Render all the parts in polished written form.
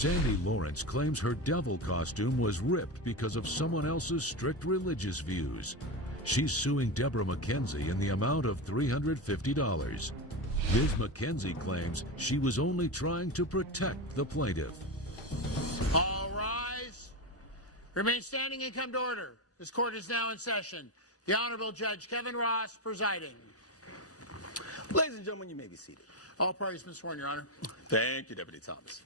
Sandy Lawrence claims her devil costume was ripped because of someone else's strict religious views. She's suing Deborah McKenzie in the amount of $350. Ms. McKenzie claims she was only trying to protect the plaintiff. All rise. Remain standing and come to order. This court is now in session. The Honorable Judge Kevin Ross presiding. Ladies and gentlemen, you may be seated. All parties been sworn, Your Honor. Thank you, Deputy Thomas.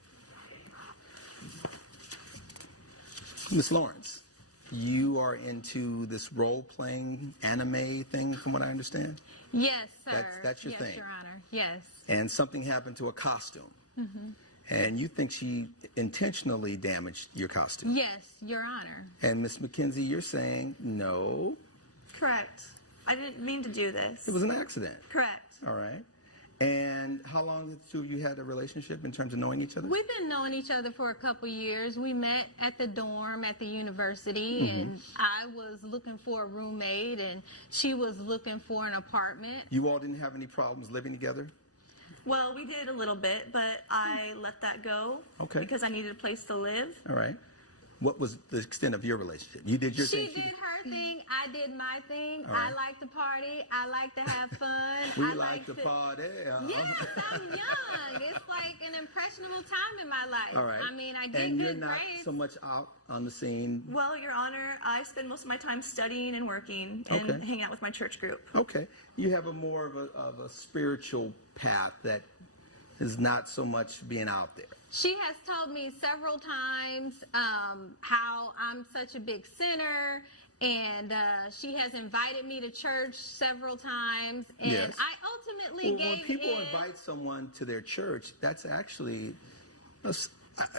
Ms. Lawrence, you are into this role-playing anime thing, from what I understand? Yes, sir. That's your thing? Yes, Your Honor. Yes. And something happened to a costume. Mm-hmm. And you think she intentionally damaged your costume? Yes, Your Honor. And Ms. McKenzie, you're saying no? Correct. I didn't mean to do this. It was an accident? Correct. All right. And how long did the two of you had a relationship in terms of knowing each other? We've been knowing each other for a couple years. We met at the dorm at the university, and I was looking for a roommate, and she was looking for an apartment. You all didn't have any problems living together? Well, we did a little bit, but I let that go. Okay. Because I needed a place to live. All right. What was the extent of your relationship? You did your thing? She did her thing. I did my thing. Right. I like to party. I like to have fun. We I like to party. Yes, I'm young. It's like an impressionable time in my life. All right. I mean, I did and you're good not grades. so much out on the scene? Well, Your Honor, I spend most of my time studying and working and Okay. hanging out with my church group. Okay. You have a more of a spiritual path that is not so much being out there. She has told me several times how I'm such a big sinner, and she has invited me to church several times, and Yes. I ultimately When gave people in. invite someone to their church, that's actually,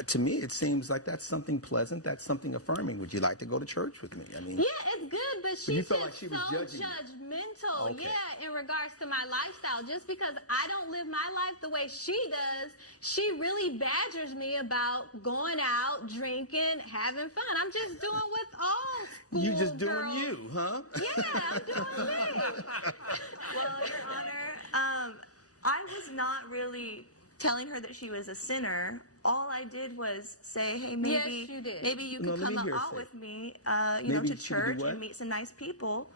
to me, it seems like that's something pleasant. That's something affirming. Would you like to go to church with me? I mean, Yeah, it's good, but you she's felt just like she was so judging you. judgmental. Okay. Yeah, in regards to my lifestyle. Just because I don't live my life the way she does, she really badgers me about going out, drinking, having fun. I'm just doing what all school you just doing girls- you, huh? Yeah, I'm doing me. Well, Your Honor, I was not really telling her that she was a sinner. All I did was say, hey, maybe Yes, you did. maybe you No, could let me come hear it out say. with me, Maybe to she could do church what? and meet some nice people.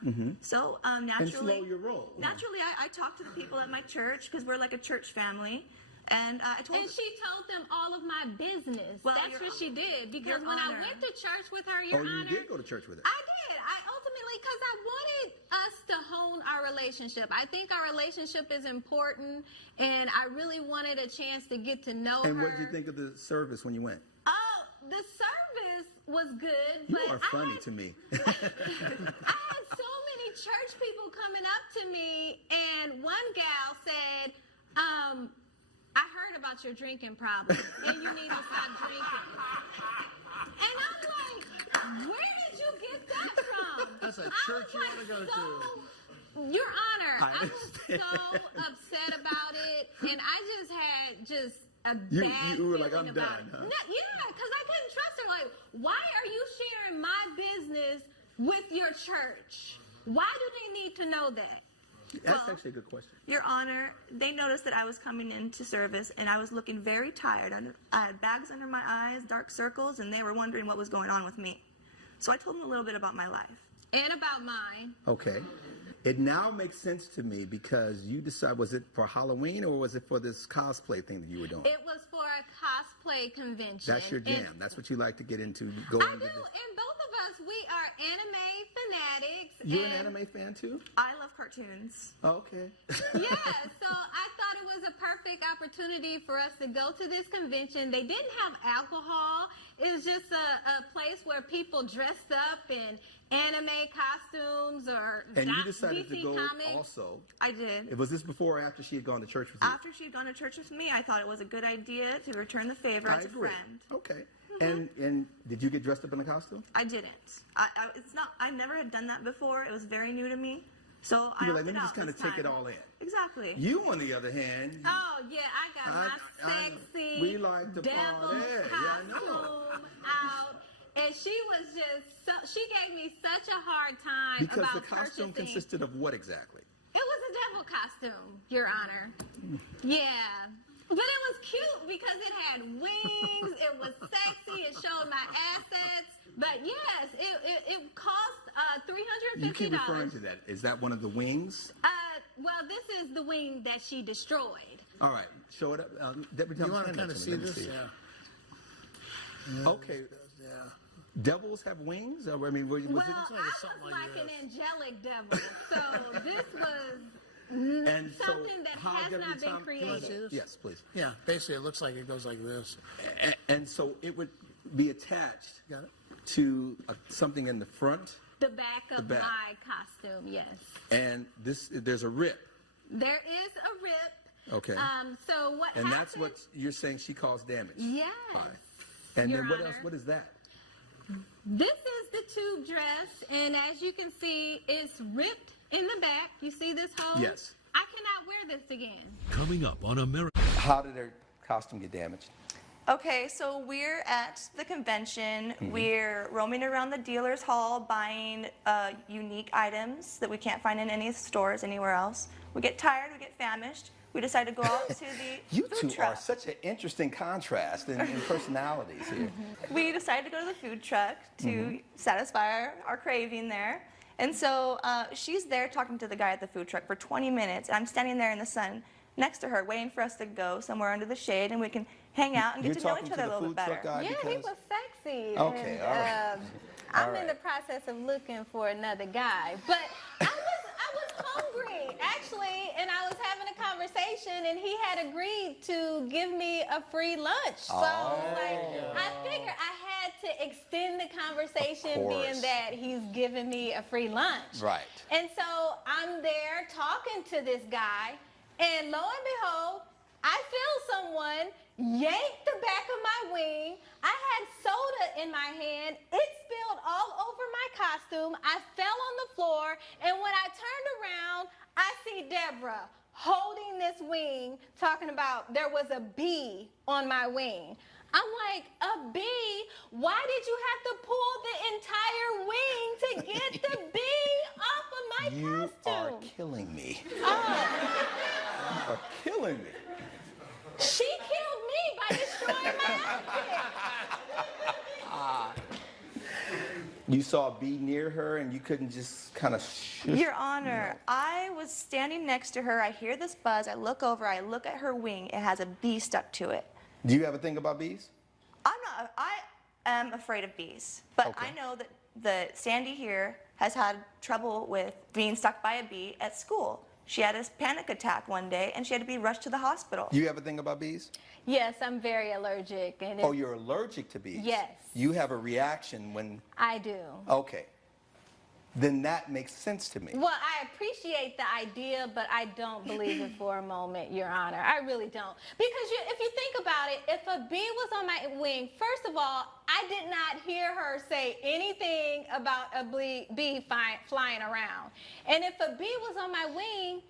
So And naturally, slow your roll. naturally, I talked to the people at my church because we're like a church family, and I told. And she told them all of my business. Well, That's Your what she did. Because Your when I Honor. went to church with her, Your Oh, you Honor, did go to church with her. I did. I ultimately, because I wanted us to hone our relationship. I think our relationship is important, and I really wanted a chance to get to know And her. what did you think of the service when you went? Oh, the service was good, You but are funny to me. I had so many church people coming up to me, and one gal said, I heard about your drinking problem, and you need to stop drinking. And I'm like, where did you get that from? That's a I church was you want to go like, to. Your Honor, I I was so upset about it, and I just had a You bad were like, feeling I'm about done, it. huh? No, yeah, because I couldn't trust her. Like, why are you sharing my business with your church? Why do they need to know that? That's Well- actually a good question. Your Honor, they noticed that I was coming into service and I was looking very tired. I had bags under my eyes, dark circles, and they were wondering what was going on with me. So I told them a little bit about my life. And about mine. Okay. It now makes sense to me because you decided, was it for Halloween or was it for this cosplay thing that you were doing? It was for a cosplay convention. That's your jam. And That's what you like to get into. Go I into do, this. and both of us, we are anime fanatics. You're an and anime fan too? I love cartoons. Oh, okay. Yeah, so I thought it was a perfect opportunity for us to go to this convention. They didn't have alcohol. It was just a place where people dressed up in anime costumes or And you decided DC to go comics. also. I did. Was this before or after she had gone to church with you? After she had gone to church with me, I thought it was a good idea to return the favor I as a agree. friend. Okay. And did you get dressed up in a costume? I didn't. I never had done that before. It was very new to me. So I You were like, opted let me just out kind of this take it time. all in. Exactly. You, on the other hand, Oh, yeah, I got my I- sexy we like to devil party. Yeah, I know. costume out. And she was just so, she gave me such a hard time because about the costume purchasing. consisted of what exactly? It was a devil costume, Your Honor. Yeah. But it was cute because it had wings, it was sexy, it showed my assets. But yes, it cost $350. You keep referring to that. Is that one of the wings? Well, this is the wing that she destroyed. All right, show it up. Deborah, You want to kind of see this? Yeah. Okay. Devils have wings? Or, I mean, was Well, it? I was like an angelic devil, so this was And so, something that how has Deborah not been Tom- You want to see created. this? Yes, please. Yeah, basically it looks like it goes like this. And so it would be attached Got it? to something in the front, The back of back. my costume, yes. and there's a rip. There is a rip. Okay. So what And happened? that's what you're saying she caused damage. Yes. All right. And Your then what Honor. else? What is that? This is the tube dress, and as you can see, it's ripped in the back. You see this hole? Yes. I cannot wear this again. Coming up on America. How did her costume get damaged? Okay, so we're at the convention. Mm-hmm. We're roaming around the dealer's hall buying unique items that we can't find in any stores anywhere else. We get tired, we get famished. We decide to go out to the You food two truck. are such an interesting contrast in personalities here. We decided to go to the food truck to Mm-hmm. satisfy our craving there. And so she's there talking to the guy at the food truck for 20 minutes. And I'm standing there in the sun next to her, waiting for us to go somewhere under the shade and we can hang out and You're get to know talking each to other a the little bit food truck better. guy Yeah, he because was sexy. Okay, and, all right. I'm All in right. the process of looking for another guy, but I was hungry actually, and I was having a conversation, and he had agreed to give me a free lunch. So I figured I had to extend the conversation, Of course. being that he's giving me a free lunch. Right. And so I'm there talking to this guy, and lo and behold, I feel someone yank the back of my wing. I had soda in my hand. It spilled all over my costume. I fell on the floor, and when I turned around, I see Deborah holding this wing, talking about there was a bee on my wing. I'm like, a bee? Why did you have to pull the entire wing to get the bee off of my you are costume? killing me. Oh, You are killing me. she killed me by destroying my outfit. You saw a bee near her and you couldn't just kind of Your Honor, I was standing next to her. I hear this buzz. I look over. I look at her wing. It has a bee stuck to it. Do you have a thing about bees? I am afraid of bees, but Okay. I know that Sandy here has had trouble with being stuck by a bee at school. She had a panic attack one day, and she had to be rushed to the hospital. Do you have a thing about bees? Yes, I'm very allergic, and Oh, you're allergic to bees? Yes. You have a reaction when, I do. okay. Then that makes sense to me. Well, I appreciate the idea, but I don't believe it for a moment, Your Honor. I really don't. Because if you think about it, if a bee was on my wing, first of all, I did not hear her say anything about a bee flying around. And if a bee was on my wing,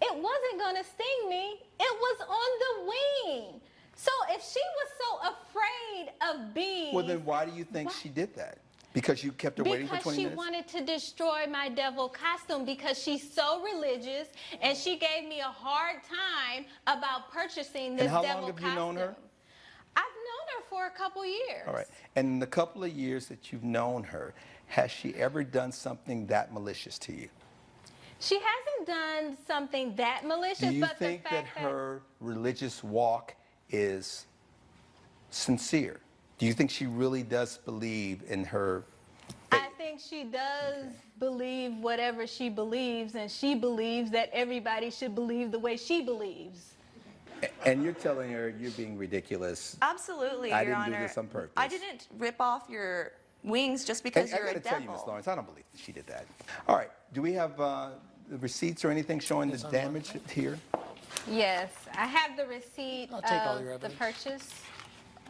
it wasn't going to sting me. It was on the wing. So if she was so afraid of bees... Well, then why do you think she did that? Because you kept her waiting for 20 minutes? Because she wanted to destroy my devil costume, because she's so religious, and she gave me a hard time about purchasing this And how devil long have costume. you known her? I've known her for a couple years. All right. And in the couple of years that you've known her, has she ever done something that malicious to you? She hasn't done something that malicious, Do you but think the that fact her religious walk is sincere? Do you think she really does believe in her faith? I think she does believe whatever she believes, and she believes that everybody should believe the way she believes. And you're telling her you're being ridiculous. Absolutely, I Your didn't do Honor. this on purpose. I didn't rip off your wings just because I you're got a to tell you, devil. Ms. Lawrence, I don't believe that she did that. All right. Do we have the receipts or anything showing the damage here? Yes, I have the receipt I'll take all of your the evidence. purchase.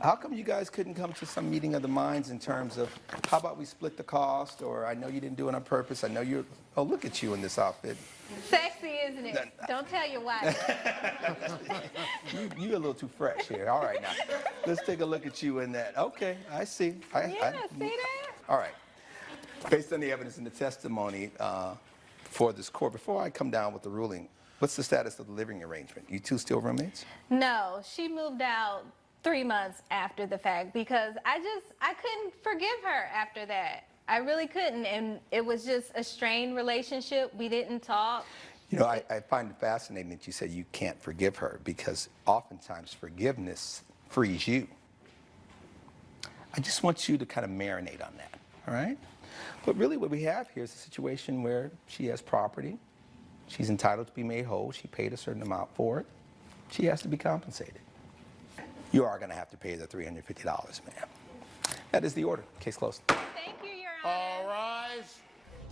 How come you guys couldn't come to some meeting of the minds in terms of how about we split the cost, or I know you didn't do it on purpose. I know you're, oh, look at you in this outfit. Sexy, isn't it? Don't tell your wife. You're a little too fresh here. All right, now, let's take a look at you in that. Okay, I see. Yeah, see that? All right. Based on the evidence and the testimony for this court, before I come down with the ruling, What's the status of the living arrangement? You two still roommates? No, she moved out 3 months after the fact because I couldn't forgive her after that. I really couldn't, and it was just a strained relationship. We didn't talk. You know, I find it fascinating that you said you can't forgive her because oftentimes forgiveness frees you. I just want you to kind of marinate on that, all right? But really what we have here is a situation where she has property. She's entitled to be made whole. She paid a certain amount for it. She has to be compensated. You are going to have to pay the $350, ma'am. That is the order. Case closed. Thank you, Your Honor. All rise.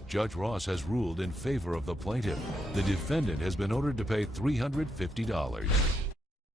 Judge Ross has ruled in favor of the plaintiff. The defendant has been ordered to pay $350.